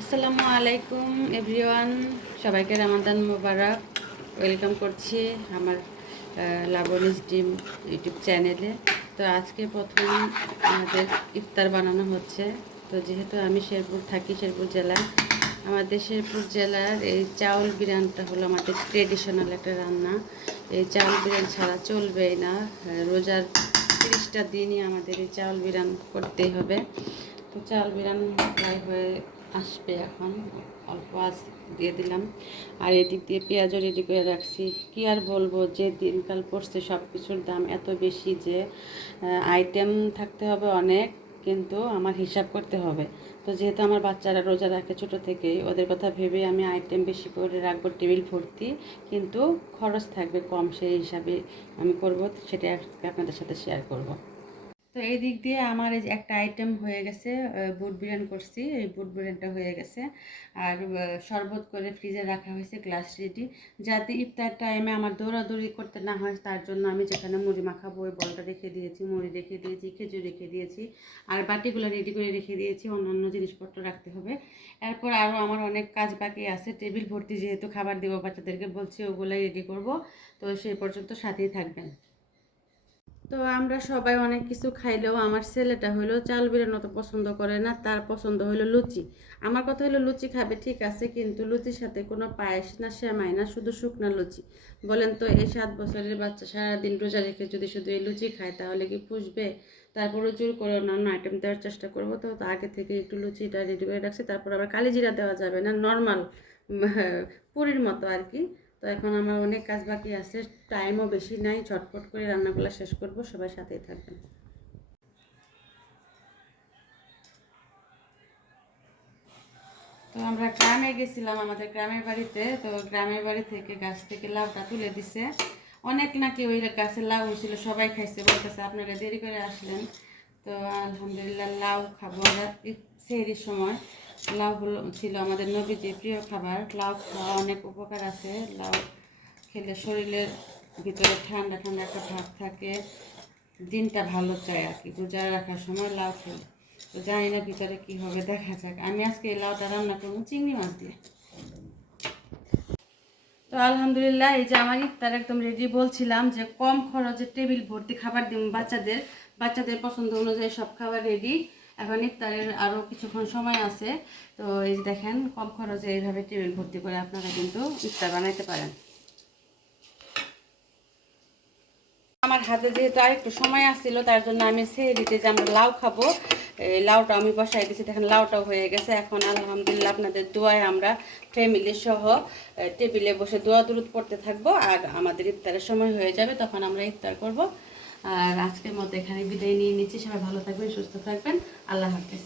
আসসালামু আলাইকুম এভরিওয়ান, সবাইকে রমাদান মোবারক। ওয়েলকাম করছি আমার লাবণীজ ডিম ইউটিউব চ্যানেলে। তো আজকে প্রথম আমাদের ইফতার বানানো হচ্ছে। তো যেহেতু আমি শেরপুর থাকি, শেরপুর জেলায়, আমাদের শেরপুর জেলার এই চাউল বিরিয়ানিটা হলো আমাদের ট্রেডিশনাল একটা রান্না। এই চাউল বিরিয়ানি ছাড়া চলবেই না। রোজার 30টা দিনই আমাদের এই চাউল বিরিয়ানি করতেই হবে। তো চাল বিরানি প্রায় হয়ে আসবে, এখন অল্প আঁচ দিয়ে দিলাম। আর এদিক দিয়ে পেঁয়াজও রেডি করে রাখছি। কি আর বলবো, যে দিনকাল পড়ছে সব কিছুর দাম এত বেশি যে আইটেম থাকতে হবে অনেক, কিন্তু আমার হিসাব করতে হবে। তো যেহেতু আমার বাচ্চারা রোজা রাখে ছোটো থেকেই, ওদের কথা ভেবে আমি আইটেম বেশি করে রাখবো, টেবিল ভর্তি, কিন্তু খরচ থাকবে কম, সেই হিসাবে আমি করব। সেটা আপনাদের সাথে শেয়ার করব। তো এই দিক দিয়ে আমার এই যে একটা আইটেম হয়ে গেছে, বুট বিরিয়ানি করছি, এই বুট বিরিয়ানিটা হয়ে গেছে। আর শরবত করে ফ্রিজে রাখা হয়েছে, গ্লাস রেডি, যাতে ইফতার টাইমে আমার দৌড়াদৌড়ি করতে না হয়। তার জন্য আমি যেখানে মুড়ি মাখাবো ওই বলটা রেখে দিয়েছি, মুড়ি রেখে দিয়েছি, খেজুর রেখে দিয়েছি, আর বাটিগুলো রেডি করে রেখে দিয়েছি। অন্যান্য জিনিসপত্র রাখতে হবে। এরপর আরও আমার অনেক কাজ বাকি আছে, টেবিল ভর্তি যেহেতু খাবার দেবো বাচ্চাদেরকে, বলছি ওগুলোই রেডি করব। তো সেই পর্যন্ত সাথেই থাকবেন। তো আমরা সবাই অনেক কিছু খাইলেও আমার ছেলেটা হলো চাল বিরিয়ানি অত পছন্দ করে না, তার পছন্দ হলো লুচি। আমার কথা হলো লুচি খাবে ঠিক আছে, কিন্তু লুচির সাথে কোনো পায়েস না, সেমাই না, শুধু শুকনা লুচি। বলেন তো, এই 7 বছরের বাচ্চা সারাদিন রোজা রেখে যদি শুধু এই লুচি খায় তাহলে কি পুষবে? তারপরে জোর করে অন্যান্য আইটেম দেওয়ার চেষ্টা করবো। তো আগে থেকে একটু লুচিটা রেডি করে রাখছি, তারপর আবার কালিজিরা দেওয়া যাবে না, নর্মাল পুরীর মতো আর কি। তো এখন আমার অনেক কাজ বাকি আছে, টাইমও বেশি নাই, ঝটপট করে রান্নাগুলো শেষ করব। সবাই সাথেই থাকবেন। তো আমরা গ্রামে গেছিলাম, আমাদের গ্রামের বাড়িতে। তো গ্রামের বাড়ি থেকে গাছ থেকে লাউটা তুলে দিছে। অনেক নাকি ওই গাছের লাউ হয়েছিল, সবাই খাইছে, বলতেছে আপনারা দেরি করে আসলেন। তো আলহামদুলিল্লাহ লাউ খাবো আমরা সেহরির সময়। লাউ হলো ছিল আমাদের নবীজির প্রিয় খাবার। লাউ খাওয়া অনেক উপকার আছে। লাউ খেলে শরীরের ভিতরে ঠান্ডা ঠান্ডা একটা ভাব থাকে, দিনটা ভালো যায় আর কি। রোজা রাখার সময় লাউ খেলে, তো জানি না ভিতরে কী হবে, দেখা যাক। আমি আজকে এই লাউটা রান্না করবো চিংড়ি মাছ দিয়ে। তো আলহামদুলিল্লাহ, এই যে আমার ইফতার একদম রেডি। বলছিলাম যে কম খরচে টেবিল ভর্তি খাবার দিব বাচ্চাদের, বাচ্চাদের পছন্দ অনুযায়ী সব খাবার রেডি। এখন ইফতারের আরও কিছুক্ষণ সময় আছে। তো এই যে দেখেন, কম খরচে এইভাবে টেবিল ভর্তি করে আপনারা কিন্তু ইফতার বানাইতে পারেন। আমার হাতে যেহেতু আরেকটু সময় আসছিল, তার জন্য আমি সেহরিতে যে আমরা লাউ খাবো, এই লাউটা আমি বসাই দিয়েছি। দেখেন লাউটাও হয়ে গেছে। এখন আলহামদুলিল্লাহ আপনাদের দোয়ায় আমরা ফ্যামিলি সহ টেবিলে বসে দোয়া দুরুদ পড়তে থাকবো, আর আমাদের ইফতারের সময় হয়ে যাবে, তখন আমরা ইফতার করব। আর আজকের মতো এখানে বিদায় নিয়ে নিচ্ছি। সবাই ভালো থাকবেন, সুস্থ থাকবেন। আল্লাহ হাফেজ।